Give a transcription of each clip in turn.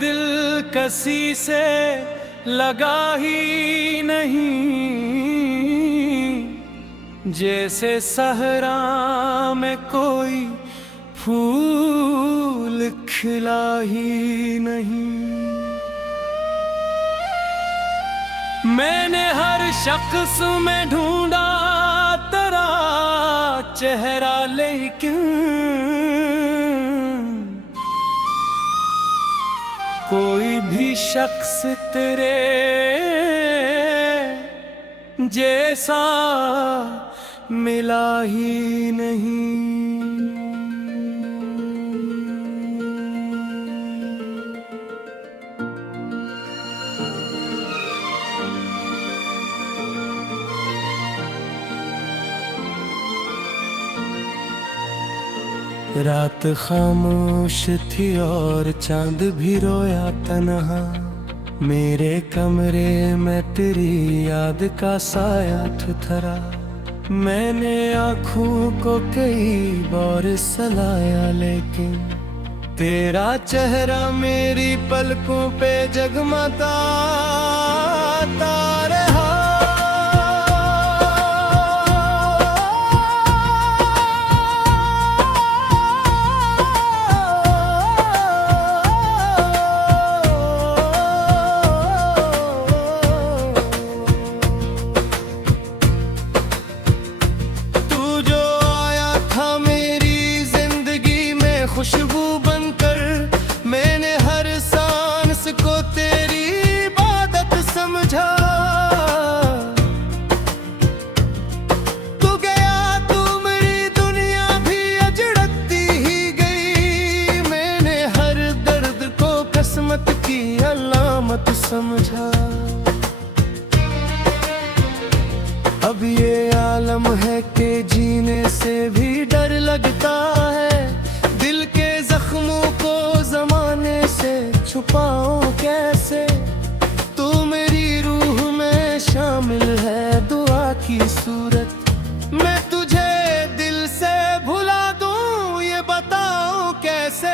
दिल कसी से लगा ही नहीं, जैसे सहरा में कोई फूल खिला ही नहीं। मैंने हर शख्स में ढूंढा तेरा चेहरा, लेकिन कोई भी शख्स तेरे जैसा मिला ही नहीं। रात खामोश थी और चांद भी रोया तन्हा, मेरे कमरे में तेरी याद का साया थरा। मैंने आँखों को कई बार सलाया, लेकिन तेरा चेहरा मेरी पलकों पे जगमगाता रहा। खुशबू बनकर मैंने हर सांस को तेरी इबादत समझा। तू गया तू मेरी दुनिया भी अजड़ती ही गई, मैंने हर दर्द को किस्मत की अलामत समझा। अब ये आलम है कि जीने से भी डर लगता है, दिल के जख्मों को जमाने से छुपाऊं कैसे। तू मेरी रूह में शामिल है दुआ की सूरत, मैं तुझे दिल से भुला दूं ये बताऊं कैसे।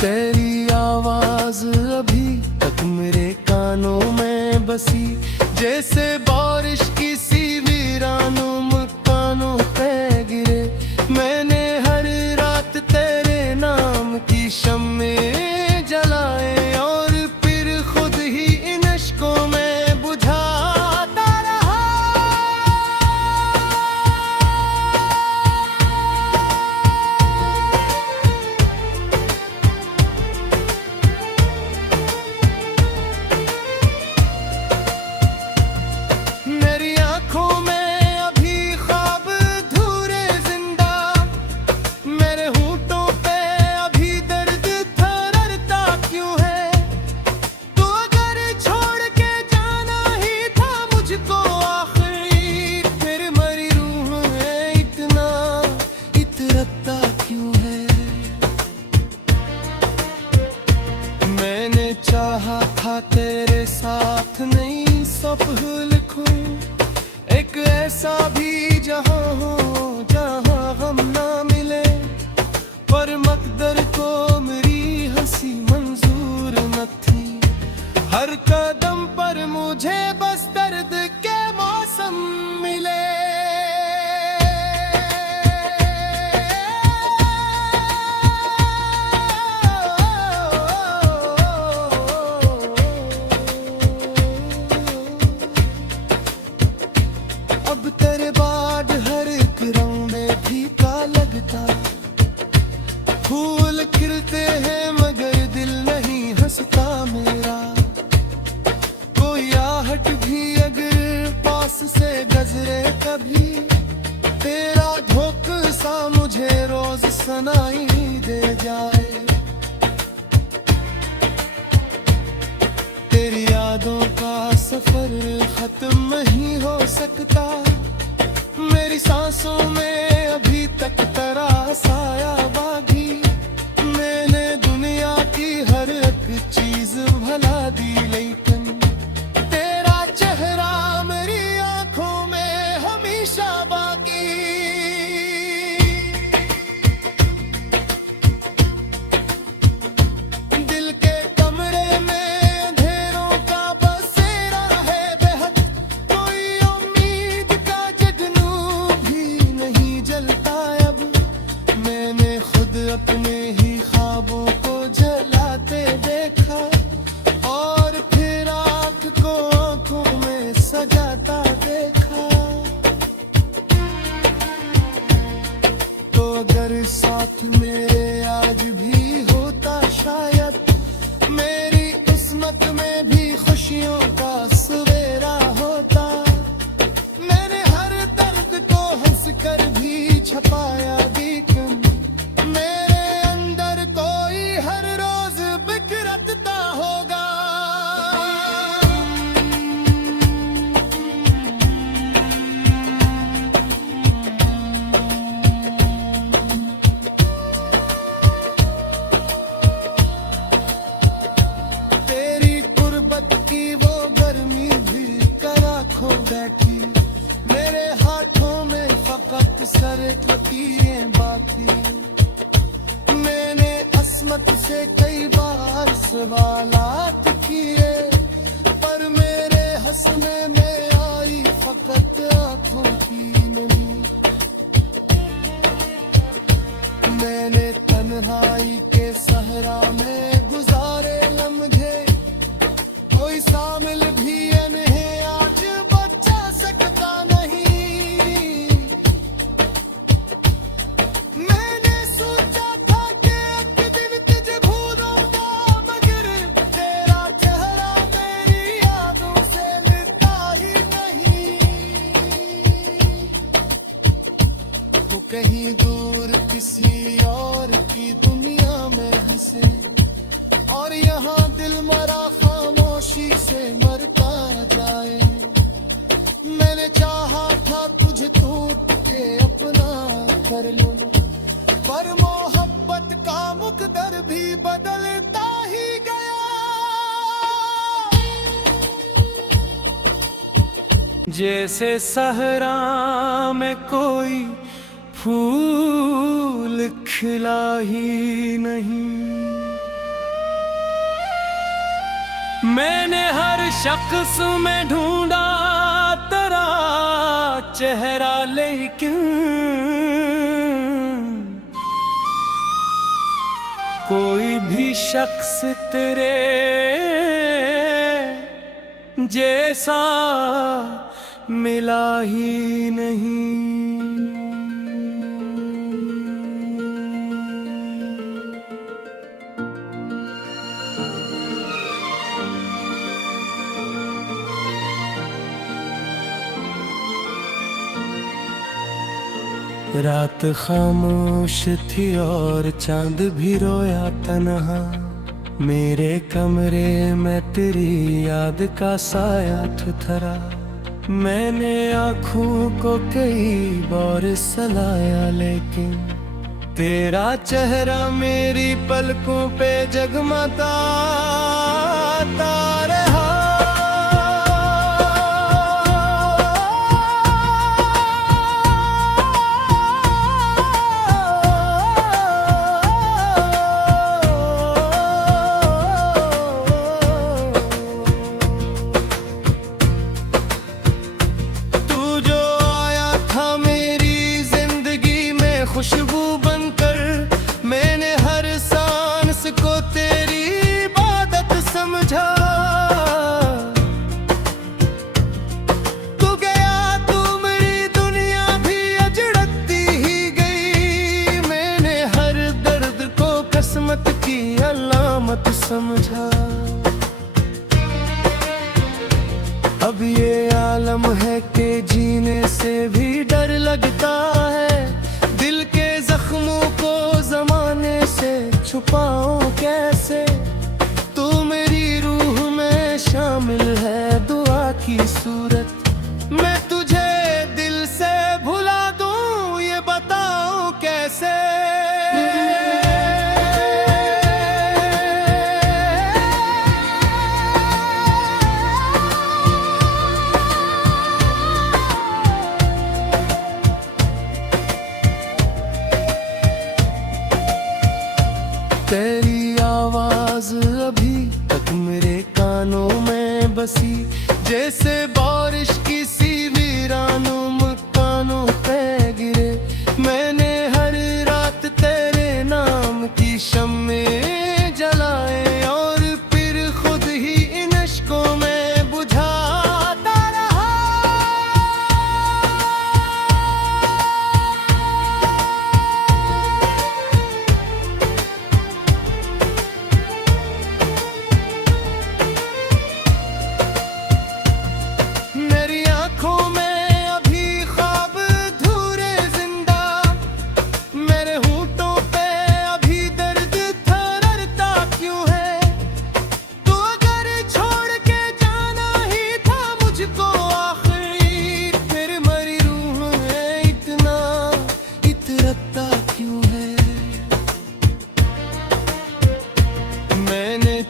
तेरी आवाज अभी तक मेरे कानों में बसी, जैसे बारिश किसी वीरानों मकानों पे गिरे। मैंने हर रात तेरे नाम की शम्मे जलाए और फिर खुद ही इन अश्कों में बुझाता रहा। चाहा था तेरे साथ नहीं सफ़ लिखूं, एक ऐसा भी जहां हो जहां हम ना मिले। पर मकदर को मेरी हंसी मंजूर न थी, हर कदम पर मुझे बस दर्द के मौसम मिले। अब तेरे बाद हर एक रंग में फीका लगता, फूल खिलते हैं मगर दिल नहीं हंसता मेरा। कोई आहट भी अगर पास से गुजरे कभी, तेरा धोखा सा मुझे रोज सुनाई दे जाए। तेरी यादों का सफर खत्म नहीं हो सकता, मेरी सांसों में अभी तक तेरा साया बागी। मैंने दुनिया किस्मत से कई बार सवालात किए, पर मेरे हंसने में आई फकत आंखों की नमी। मैंने तन्हाई के सहरा में गुजारे लम्हे, कोई शामिल भी इन्हें आज बचा सकता नहीं। मैंने सोचा था कि एक दिन तुझे भूलूंगा, मगर तेरा चेहरा मेरी यादों से मिलता ही नहीं। तो कहीं दूर किसी और की दुनिया में हंसे, और यहाँ दिल मरा खामोशी से मरता जाए। मैंने चाहा था तुझे टूट के अपना कर लूं, पर मोहब्बत का मुकद्दर भी बदलता ही गया। जैसे सहरा में कोई फूल खिला ही नहीं। मैंने हर शख्स में ढूंढा तेरा चेहरा, लेकिन कोई भी शख्स तेरे जैसा मिला ही नहीं। रात खामोश थी और चांद भी रोया तन्हा, मेरे कमरे में तेरी याद का साया थरा। मैंने आँखों को कई बार सलाया, लेकिन तेरा चेहरा मेरी पलकों पे जगमगाता रहा। खुशबू बनकर मैंने हर सांस को तेरी इबादत समझा। तू गया तू मेरी दुनिया भी अजड़ती ही गई। मैंने हर दर्द को किस्मत की अलामत समझा। अब ये आलम है कि जीने से भी डर लगता है। दिल के जख्मों को जमाने से छुपाऊं कैसे, तू मेरी रूह में शामिल है दुआ की सूरत। मैं तुझे दिल से भुला दूं ये बताऊं कैसे। तेरी आवाज अभी तक मेरे कानों में बसी, जैसे बारिश की सी वीरानों मकानों पे गिरे। मैंने हर रात तेरे नाम की शम्में जलाए, और फिर खुद ही इन अश्कों में बुझाता रहा।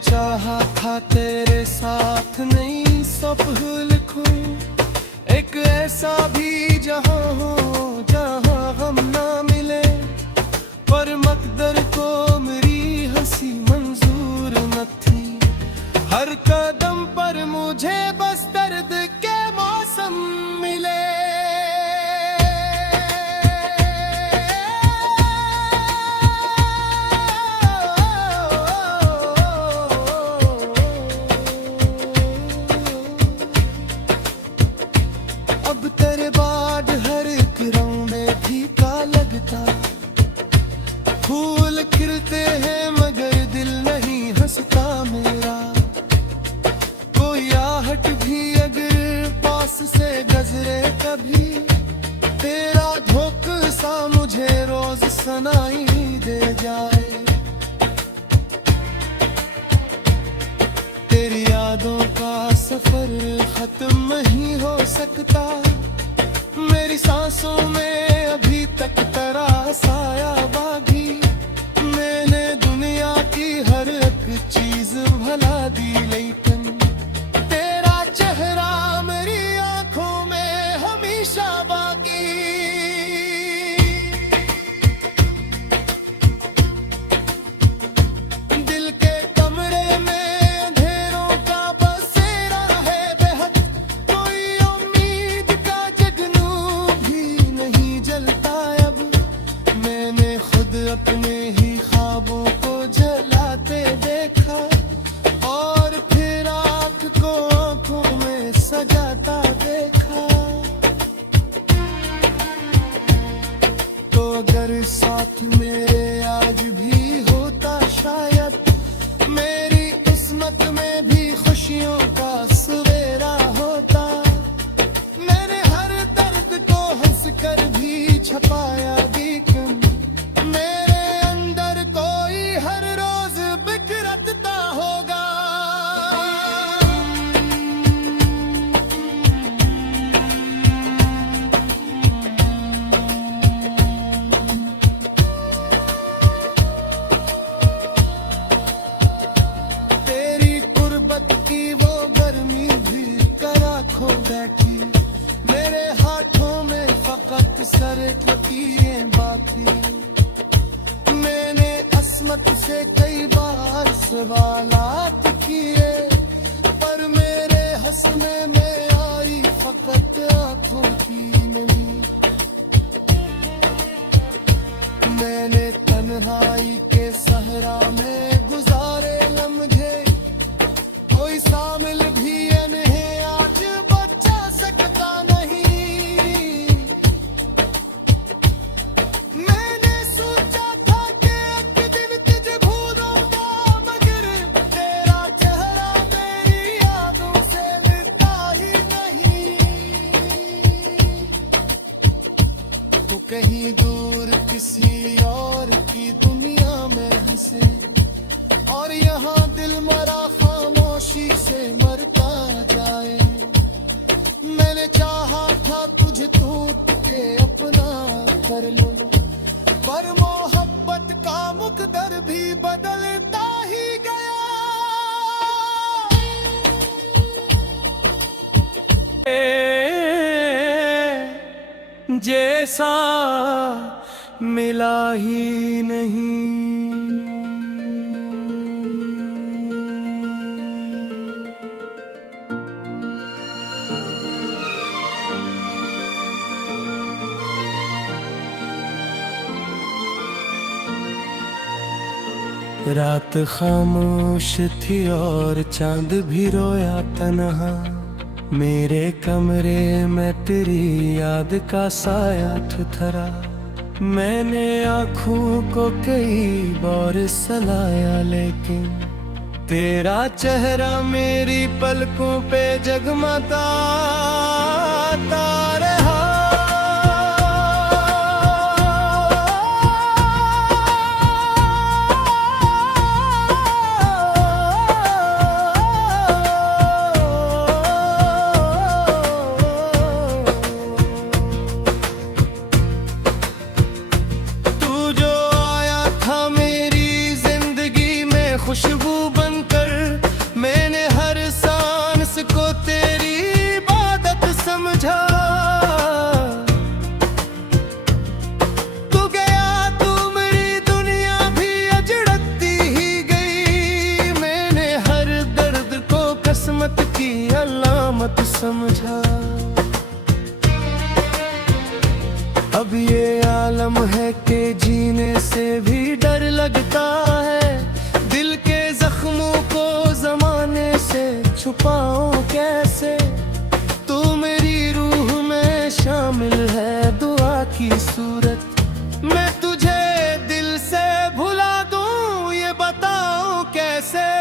चाहा था तेरे साथ नहीं सब लिखूं, एक ऐसा भी जहां हो जहां हम ना मिले। पर मकदर को मेरी हंसी यादों का सफर खत्म नहीं हो सकता। मेरी सांसों में अभी तक तेरा साया बागी। मैंने दुनिया की हर एक चीज भुला दी, लेकिन तेरा चेहरा मेरी आंखों में हमेशा बाकी। दिल के कमरे में अंधेरों का बसेरा है बेहद, कोई उम्मीद का जगनू भी नहीं जलता अब। मैंने खुद अपने ही ख्वाबों को जलाते देखा, और फिर आँख को आँखों में सजाता देखा। तो अगर साथ मेरे आज भी होता, शायद मेरी किस्मत में भी खुशियों का सवेरा होता। मैंने हर दर्द को हंस कर भी छपाया, लेकिन मेरे अंदर कोई हर रोज बिखरता होगा। तेरी गुर्बत की वो गर्मी भी करा खो बैठी, मेरे हाथों में फकत सर लकीरें बाकी। मैंने अस्मत से कई बार सवालात किए, पर मेरे हंसने में आई फकत आंखों की नमी। मैंने तन्हाई के सहरा में गुजारे लम्हे, कोई शामिल भी इन्हें आज बचा सकता नहीं। मैंने सोचा था कि एक दिन तुझे भूलूंगा, मगर तेरा चेहरा मेरी यादों से मिटता ही नहीं। तू कहीं दूर किसी और की दुनिया में हंसे, और यहाँ दिल मरा खामोशी से मरता जाए। मैंने चाहा था तुझे टूट के अपना कर लूं, पर मोहब्बत का मुकद्दर भी बदलता ही गया। जैसा मिला ही नहीं। रात खामोश थी और चांद भी रोया तन्हा, मेरे कमरे में तेरी याद का साया ठुठरा। मैंने आँखों को कई बार सलाया, लेकिन तेरा चेहरा मेरी पलकों पे जगमगाता रहा। खुशबू बनकर मैंने हर सांस को तेरी इबादत समझा। तू गया तू मेरी दुनिया भी अजड़ती ही गई। मैंने हर दर्द को किस्मत की अलामत समझा। अब ये आलम है कि जीने से भी डर लगता है। दिल के जख्मों को जमाने से छुपाऊं कैसे, तू मेरी रूह में शामिल है दुआ की सूरत। मैं तुझे दिल से भुला दूं ये बताऊं कैसे।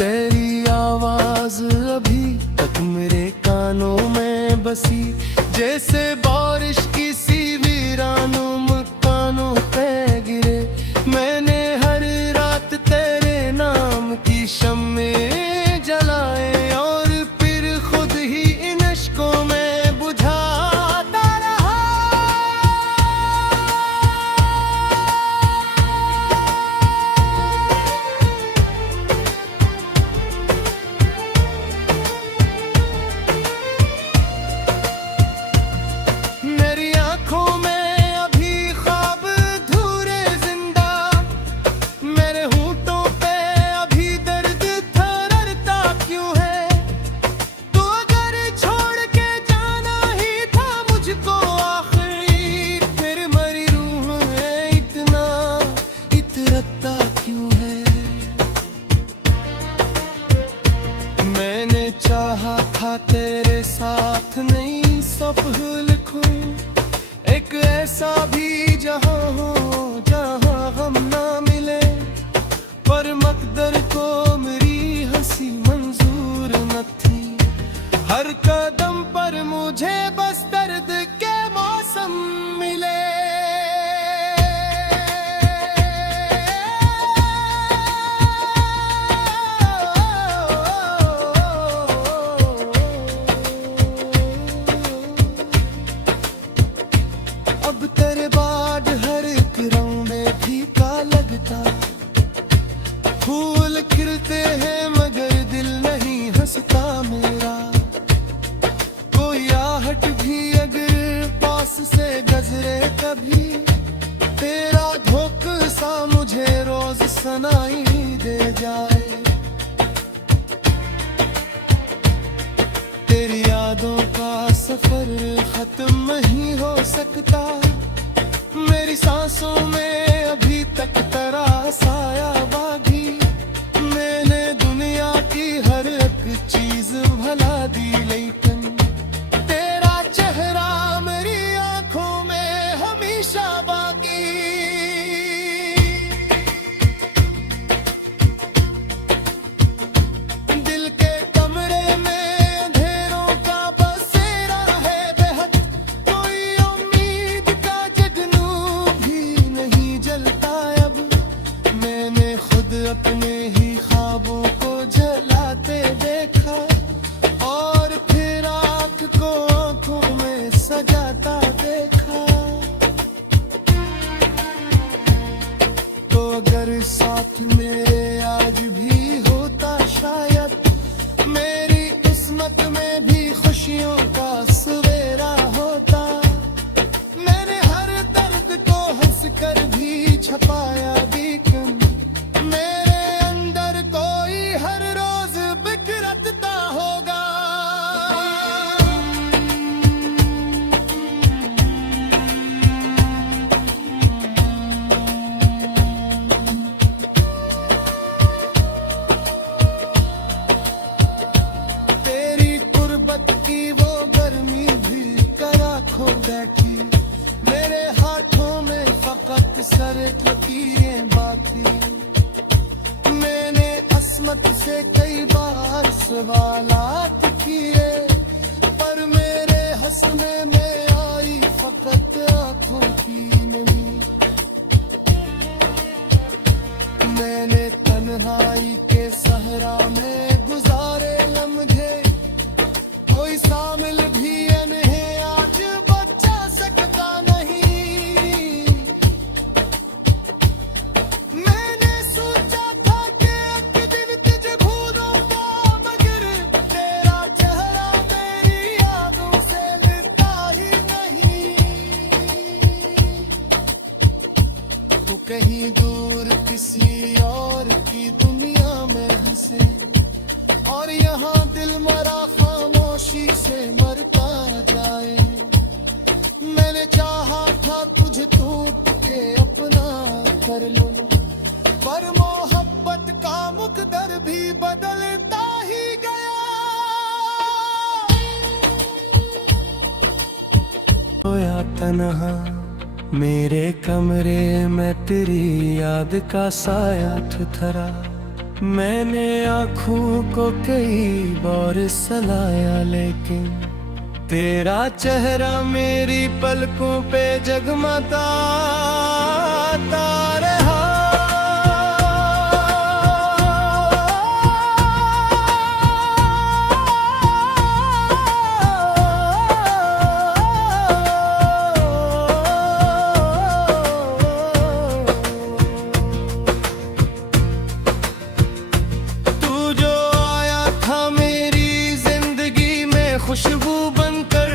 तेरी आवाज अभी तक मेरे कानों में बसी, जैसे बारिश की सी वीरानों मकानों पे गिरे। मैंने हर रात तेरे नाम की शम्में जलाए और फिर खुद ही इन अश्कों में बुझाता रहा। मेरी आंखों में अभी ख्वाब धूरे जिंदा, मेरे होंठों पे अभी दर्द थररता क्यों है। तू अगर छोड़ के जाना ही था मुझको आखिरी, फिर मरी रूह है इतना इतरता क्यों है। मैंने चाहा था तेरे साथ नई सफ़ह लिखूं, एक ऐसा भी जहां हो जहां हम ना मिले। पर मकदर को मेरी हंसी मंजूर न थी, हर कदम पर मुझे बस दर्द के मौसम मिले। अब तेरे बाद हर एक रंग में फीका लगता, फूल खिलते हैं मगर दिल नहीं हंसता मेरा। कोई आहट भी अगर पास से गजरे कभी, तेरा धोख सा मुझे रोज सुनाई दे जाए। तेरी यादों का सफर खत्म नहीं हो सकता, मेरी सांसों में अभी तक तेरा साया बागी। मैंने दुनिया की हर एक चीज भुला दी, लेकिन तेरा चेहरा मेरी आंखों में हमेशा बाकी। दिल के कमरे में अंधेरों का बसेरा है बेहद, कोई उम्मीद का जगनू भी नहीं जलता अब। मैंने खुद अपने ही ख्वाबों को जलाते देखा और फिर आँख को आँखों में सजाता देखा। तो अगर साथ मेरे आज भी होता शायद, मेरी किस्मत में भी खुशियों का सवेरा होता। मैंने हर दर्द को हंस कर भी छपाया, लेकिन मेरे अंदर कोई हर रोज बिखरता होगा। तेरी गुर्बत की वो गर्मी भी करा खो बैठी, मेरे हाथों में फकत सर लकीरें बाकी। मैंने अस्मत से कई बार सवालात किए, पर मेरे हंसने में आई फकत आंखों की नहीं। मैंने तन्हाई के सहरा में गुजारे लम्हे, कोई शामिल भी इन्हें आज बचा सकता नहीं। मैंने सोचा था कि एक दिन तुझे भूलूंगा, मगर तेरा चेहरा मेरी यादों से मिलता ही नहीं। तो कहीं दूर किसी और की दुनिया में हंसे, और यहाँ दिल मरा खामोशी से मरता जाए। मैंने चाहा था तुझे टूट के अपना कर लूं, पर मोहब्बत का मुकद्दर भी बदलता ही गया। सोया तन्हा मेरे कमरे में तेरी याद का साया थरा, मैंने आँखों को कई बार सलाया, लेकिन तेरा चेहरा मेरी पलकों पे जगमगाता रहा। खुशबू बनकर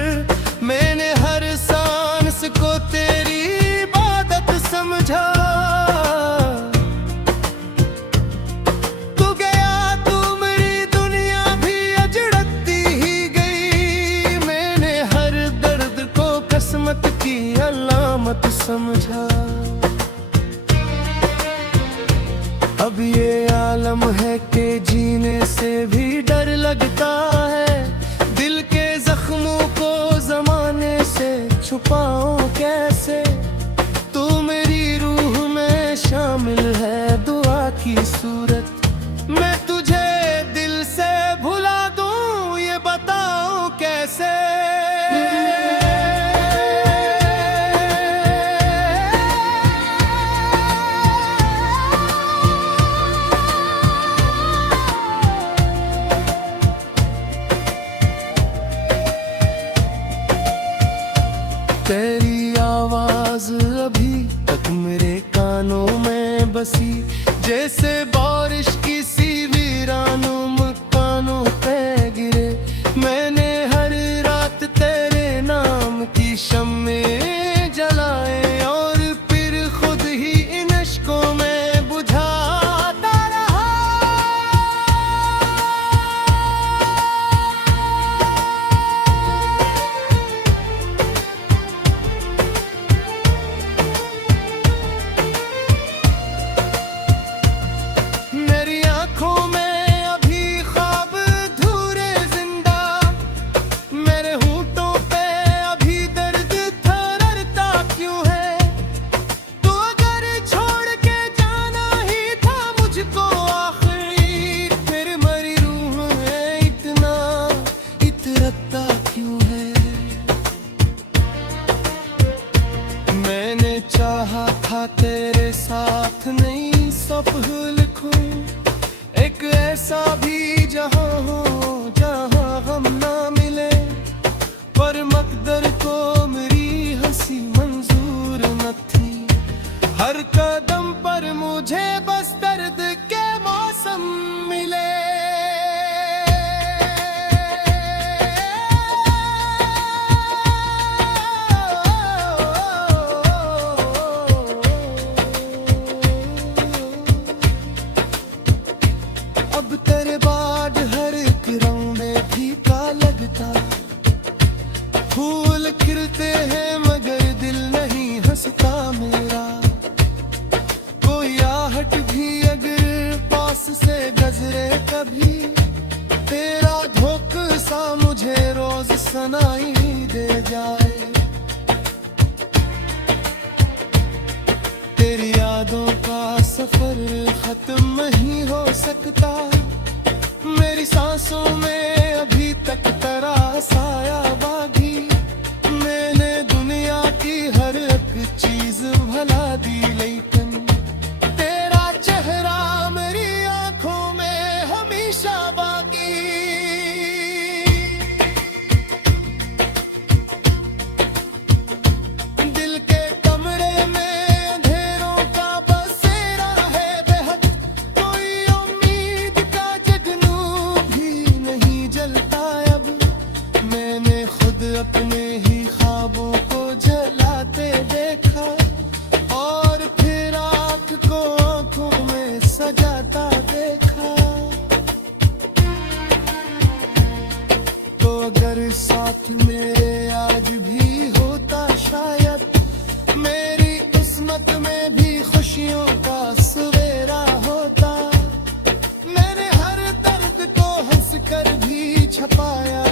मैंने हर सांस को तेरी इबादत समझा। तू गया तू मेरी दुनिया भी अजड़ती ही गई। मैंने हर दर्द को किस्मत की अलामत समझा। अब ये आलम है कि जीने से भी डर लगता है। दिल के जख्मों को जमाने से छुपाऊं कैसे। तू मेरी रूह में शामिल है दुआ की सूरत। मैं तुझे दिल से भुला दूं ये बताऊं कैसे। तेरी आवाज अभी तक मेरे कानों में बसी, जैसे बारिश किसी वीरानों मकानों पे गिरे। मैंने हर रात तेरे नाम की शम्में जलाए और फिर खुद ही इन अश्कों में बुझाता रहा। मेरी आँखों में अभी ख्वाब अधूरे जिंदा, मेरे होंठों पे अभी दर्द थररता क्यों है। तू अगर छोड़ के जाना ही था मुझको आखिरी, फिर मरी रूह है इतना इतरता क्यों है। मैंने चाहा था तेरे साथ नई सुबह लिखूं, एक ऐसा भी जहां हो जहां हम ना मिले। पर मकदर को मेरी हंसी मंजूर न थी। हर कदम पर मुझे बस दर्द के मौसम मिले। अब तेरे बाद हर एक रंग में फीका लगता। फूल खिलते हैं मगर दिल नहीं हंसता मेरा। कोई आहट भी अगर पास से गुजरे कभी, तेरा धोखा सा मुझे रोज सुनाई दे जाए। तेरी यादों का सफर खत्म नहीं हो सकता। मेरी सांसों में अभी तक तेरा साया बागी। मैंने दुनिया की हर एक चीज भुला दी, लेकिन तेरा चेहरा मेरी आंखों में हमेशा बाकी। दिल के कमरे में अंधेरों का बसेरा है बेहद। कोई उम्मीद का जगनू भी नहीं जलता अब। मैंने खुद अपने ही ख्वाबों को जलाते देखा और फिर आँख को आँखों में सजाता देखा। तो अगर साथ मेरे आज भी होता शायद, मेरी किस्मत में भी खुशियों का सवेरा होता। मैंने हर दर्द को हंस कर भी छपाया